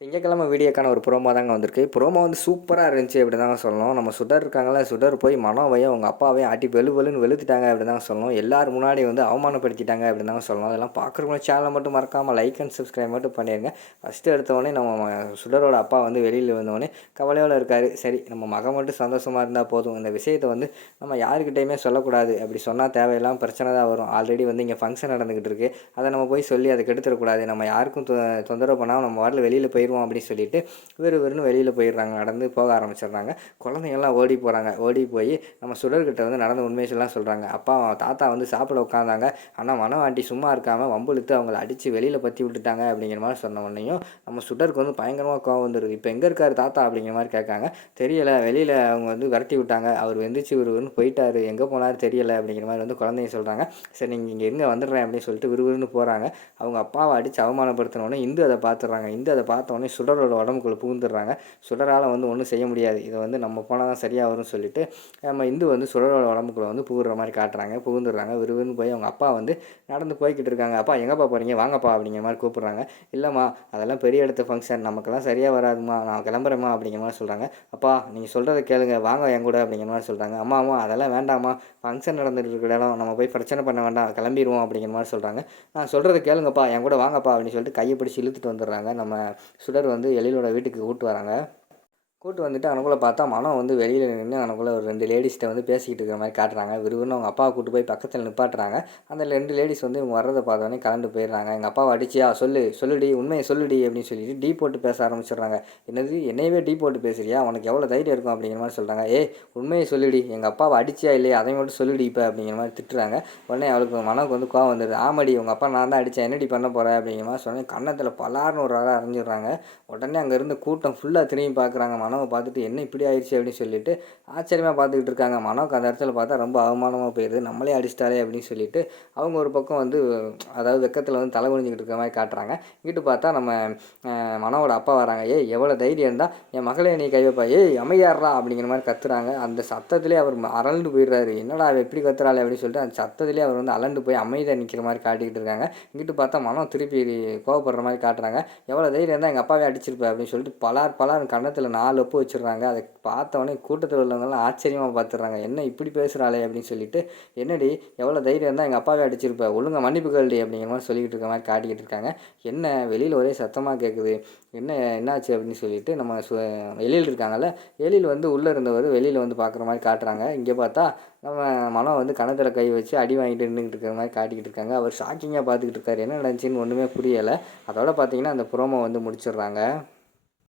திங்கக்கிழமை வீடியோக்கான ஒரு ப்ரோமோ தாங்க வந்திருக்கு. ப்ரோமோ வந்து சூப்பராக இருந்துச்சு அப்படி தாங்க சொல்லணும். நம்ம சுடர் இருக்காங்களா சுடர் போய் மனோவையும் அவங்க அப்பாவையும் ஆட்டி வெளு வெளுன்னு வெளுத்துட்டாங்க அப்படி தாங்க சொல்லணும். எல்லாரும் முன்னாடி வந்து அவமானப்படுத்திட்டாங்க அப்படி தாங்க சொல்லணும். அதெல்லாம் பார்க்குறவங்க சேனலை மட்டும் மறக்காமல் லைக் அண்ட் சப்ஸ்கிரைப் மட்டும் பண்ணிடுங்க ஃபஸ்ட்டு எடுத்தவொடனே நம்ம சுடரோட அப்பா வந்து வெளியில் வந்தவொடனே கவலையோடு இருக்கார். சரி நம்ம மகன் மட்டும் சந்தோஷமாக இருந்தால் போதும். இந்த விஷயத்தை வந்து நம்ம யாருக்கிட்டையுமே சொல்லக்கூடாது. அப்படி சொன்னால் தேவையெல்லாம் பிரச்சனை தான் வரும். ஆல்ரெடி வந்து இங்கே ஃபங்க்ஷன் நடந்துக்கிட்டு இருக்குது அதை நம்ம போய் சொல்லி அதை கெடுத்துடக்கூடாது. நம்ம யாருக்கும் தொ- தொந்தரவு பண்ணாமல் நம்ம வாட்டில் வெளியில் போய் போயிடுவோம் அப்படின்னு சொல்லிட்டு வெறு விறுன்னு வெளியில் போயிடுறாங்க நடந்து போக ஆரம்பிச்சிடுறாங்க. குழந்தைங்கள்லாம் ஓடி போகிறாங்க ஓடி போய் நம்ம சுடர்கிட்ட வந்து நடந்த உண்மையெல்லாம் சொல்கிறாங்க அப்பா தாத்தா வந்து சாப்பிட உட்காந்தாங்க ஆனால் மனவாண்டி சும்மா இருக்காமல் வம்புழுத்து அவங்கள அடித்து வெளியில் பற்றி விட்டுட்டாங்க அப்படிங்கிற மாதிரி சொன்ன உடனேயும் நம்ம சுடருக்கு வந்து பயங்கரமாக கோவம் வந்துடுது இப்போ எங்கே இருக்கார் தாத்தா அப்படிங்கிற மாதிரி கேட்காங்க. தெரியலை வெளியில் அவங்க வந்து விரட்டி விட்டாங்க. அவர் வெந்திச்சு விறுவிறுன்னு போயிட்டார். எங்கே போனார் தெரியலை அப்படிங்கிற மாதிரி வந்து குழந்தைங்க சொல்கிறாங்க சரி நீங்கள் இங்கே எங்கே வந்துடுறேன் அப்படின்னு சொல்லிட்டு விறுவிறுன்னு போகிறாங்க அவங்க அப்பாவை அடித்து அவமானப்படுத்தினோடனே இந்து அதை பார்த்துடுறாங்க இந்து அதை பார்த்த உடனே சுடரோட உடம்புக்குள்ளே புகுந்துடுறாங்க. சுடரால் வந்து ஒன்றும் செய்ய முடியாது. இதை வந்து நம்ம போனால் தான் சரியாக வரும்னு சொல்லிட்டு நம்ம இந்து வந்து சுடரோட உடம்புக்குள்ளே வந்து புகுற மாதிரி காட்டுறாங்க. புகுந்துடுறாங்க. விறுவிறுன்னு போய் அவங்க அப்பா வந்து நடந்து போய்கிட்டு இருக்காங்க. அப்பா எங்கப்பா போகிறீங்க வாங்கப்பா அப்படிங்கிற மாதிரி கூப்பிட்றாங்க. இல்லைம்மா அதெல்லாம் பெரிய இடத்து ஃபங்க்ஷன் நமக்கெல்லாம் சரியாக வராதும்மா. நான் கிளம்புறேம்மா அப்படிங்கிற மாதிரி சொல்கிறாங்க அப்பா நீங்கள் சொல்கிறத கேளுங்க. வாங்க என் கூட அப்படிங்கிற மாதிரி சொல்கிறாங்க அம்மா அம்மா அதெல்லாம் வேண்டாம்மா. ஃபங்க்ஷன் நடந்துட்டு இருக்கிற இடம். நம்ம போய் பிரச்சனை பண்ண வேண்டாம். கிளம்பிடுவோம் அப்படிங்கிற மாதிரி சொல்கிறாங்க நான் சொல்கிறத கேளுங்கப்பா. என் கூட வாங்கப்பா அப்படின்னு சொல்லிட்டு கையை பிடிச்சி இழுத்துட்டு வந்துடுறாங்க. நம்ம சுடர் வந்து எழிலோட வீட்டுக்கு கூப்பிட்டு வராங்க. கூட்டு வந்துட்டு அனுக்குள்ளே பார்த்தா மனம் வந்து வெளியில் நின்று அனுக்குள்ளே ஒரு ரெண்டு லேடிஸ்கிட்ட வந்து பேசிக்கிட்டு இருக்கிற மாதிரி காட்டுறாங்க. விறுவிறுன்னு அவங்க அப்பாவை கூட்டு போய் பக்கத்தில் நிப்பாட்டுறாங்க. அந்த ரெண்டு லேடிஸ் வந்து இவங்க வர்றதை பார்த்தோன்னே கலந்து போயிடுறாங்க. எங்கள் அப்பாவை அடிச்சியா? சொல்லு சொல்லுடி உண்மையை சொல்லுடி அப்படின்னு சொல்லிட்டு டீ போட்டு பேச ஆரம்பிச்சிடுறாங்க. என்னது என்னையவே டீ போட்டு பேசுறியா? உனக்கு எவ்வளோ தைரியம் இருக்கும் அப்படிங்கிற மாதிரி சொல்கிறாங்க ஏ உண்மையை சொல்லுடி. எங்கள் அப்பாவை அடிச்சியா இல்லையா? அதை மட்டும் சொல்லுடி இப்போ அப்படிங்கிற மாதிரி திட்டுறாங்க. உடனே அவளுக்கு மனக்கு வந்து கோவம் வந்துடுது. ஆமாடி உங்கள் அப்பா நான் தான் அடித்தேன் என்னடி பண்ண போகிறேன் அப்படிங்கிற மாதிரி சொன்னேன் கன்னத்தில் பலார்னு ஒரு அறை அரைஞ்சிடுறாங்க உடனே அங்கே இருந்த கூட்டம் ஃபுல்லாக திரும்பி பார்க்குறாங்க மனவை பார்த்துட்டு என்ன இப்படி ஆயிடுச்சு? அப்படின்னு சொல்லிட்டு ஆச்சரியமாக பார்த்துக்கிட்டு இருக்காங்க. மனோக்கு அந்த இடத்துல பார்த்தா ரொம்ப அவமானமாக போயிடுது நம்மளே அடிச்சிட்டாரே அப்படின்னு சொல்லிட்டு அவங்க ஒரு பக்கம் வந்து அதாவது வெக்கத்தில் வந்து தலை குனிஞ்சிக்கிட்டு இருக்கிற மாதிரி காட்டுறாங்க. இங்கிட்டு பார்த்தா நம்ம மனோட அப்பா வராங்க. ஏய் எவ்வளோ தைரியம் இருந்தால் என் மகளே நீ கைவைப்பா ஏய் அமைதியாடுறா அப்படிங்கிற மாதிரி கத்துறாங்க. அந்த சத்தத்திலே அவர் அரண்டு போயிடுறாரு. என்னடா அவ எப்படி கத்துறாளே? அப்படின்னு சொல்லிட்டு அந்த சத்தத்திலே அவர் வந்து அலண்டு போய் அமைதியாக நிற்கிற மாதிரி காட்டிக்கிட்டு இருக்காங்க. இங்கிட்டு பார்த்தா மனம் திருப்பி கோவப்படுற மாதிரி காட்டுறாங்க. எவ்வளோ தைரியம் தான் எங்கள் அப்பாவே அடிச்சிருப்பேன் அப்படின்னு சொல்லிட்டு பலார் பலார் கன்னத்தில் நாலு ஒப்பு வச்சிடுறாங்க. அதை பார்த்தவொடனே கூட்டத்தில் உள்ளவங்கலாம் ஆச்சரியமாக பார்த்துடுறாங்க. என்ன இப்படி பேசுகிறாளே அப்படின்னு சொல்லிட்டு என்னடி எவ்வளோ தைரியம் இருந்தால் எங்கள் அப்பாவே அடிச்சிருப்பேன் ஒழுங்கா மன்னிப்பு கேள்வி அப்படிங்கிற மாதிரி சொல்லிக்கிட்டு இருக்க மாதிரி காட்டிக்கிட்டு இருக்காங்க. என்ன வெளியில் ஒரே சத்தமாக கேட்குது என்ன என்னாச்சு? அப்படின்னு சொல்லிட்டு நம்ம சு வெளியில் இருக்காங்கல்ல வெளியில் வந்து உள்ளே இருந்தவர் வெளியில் வந்து பார்க்குற மாதிரி காட்டுறாங்க. இங்கே பார்த்தா நம்ம மனம் வந்து கணத்தில் கை வச்சு அடி வாங்கிட்டு நின்றுக்கிட்டு இருக்கிற மாதிரி காட்டிக்கிட்டு இருக்காங்க. அவர் ஷாக்கிங்காக பார்த்துக்கிட்டு இருக்காரு. என்ன நடந்துச்சுன்னு ஒன்றுமே புரியலை. அதோட பார்த்தீங்கன்னா அந்த ப்ரோமோ வந்து முடிச்சிடுறாங்க.